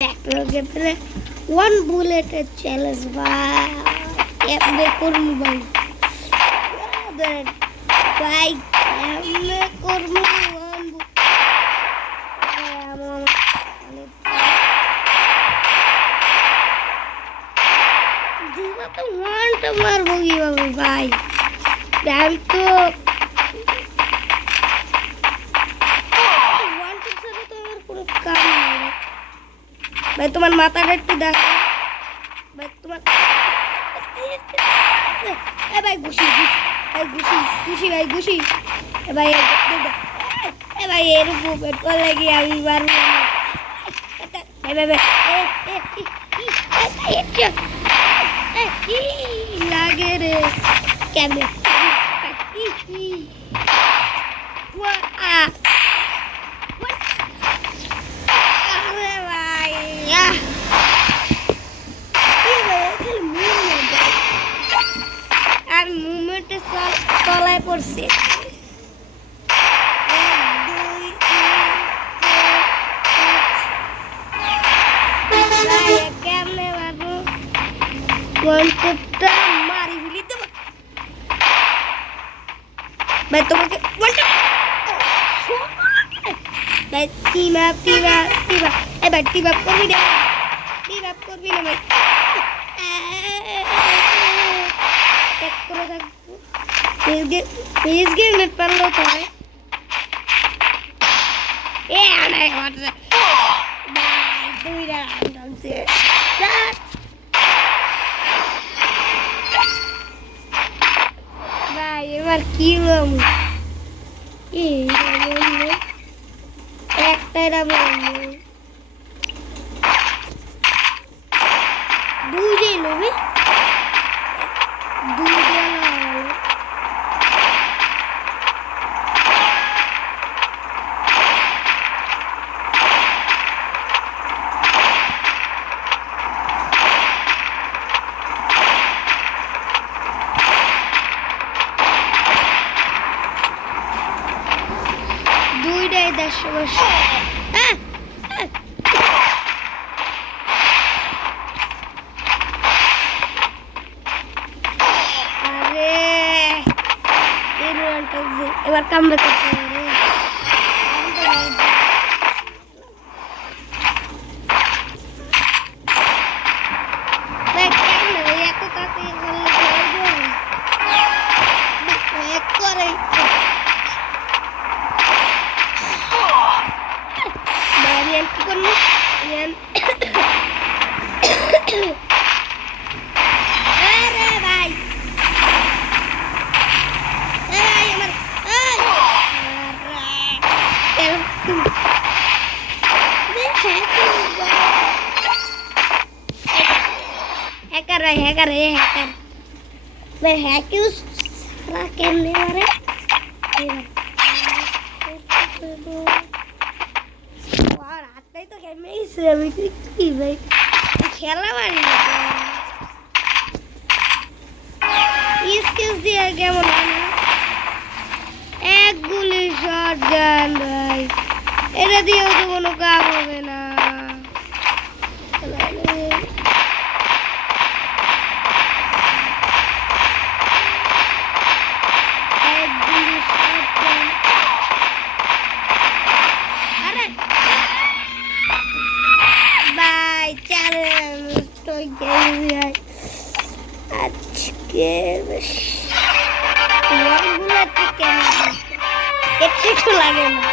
লগে পেলে 1 বুলেটের চ্যালেঞ্জ ভাই এমনে করমু ভাই ভাই এমনে করমু তো ওয়ানটা মারবো কিভাবে ভাই আমি তো ওয়ানটা ছাড়া তো আমার কোনো কাম নেই ভাই তোমার মাথাটা একটু দেখো ভাই তোমার ভাই ঘুষি ভাই ঘুষি ঘুষি ভাই ঘুষি ভাই ভাই এর উপর করলে কি আমি মারবো ভাই ভাই ভাই লাগে রে কেমনে আমি মুভমেন্টে তলায় পড়ছি কেমনে মারবো ওয়ানটা মারি ফেলি দেবো ভাই তোমাকে ভাই টিম আপ এ ভাই টিম আপ করবি না ভাই চেক করে থাকবো ফেস গেম পারলো তো ভাই অনেক হচ্ছে ভাই দুই রাউন্ড হচ্ছে ভাই এবার কি বলবো একটাই বলবো দুইটাই নেবে দুইটা দুইটাই 150 বছর এবার কামবে করতে হবে এত তাড়াতাড়ি করে কি করবো আরে ভাই हैकर है मैं हैक यूज सारा कैमरे मारे और आता ही तो कैमरे ही से अभी की भाई खेला वाली स्किल्स दिया गया बनाना एक गुली शॉटगन भाई এটা দিয়েও তো কোনো কাজ হবে না বাই চ্যালেঞ্জ তো গেই আজকে ওয়ানগুলো থেকে একটু লাগে না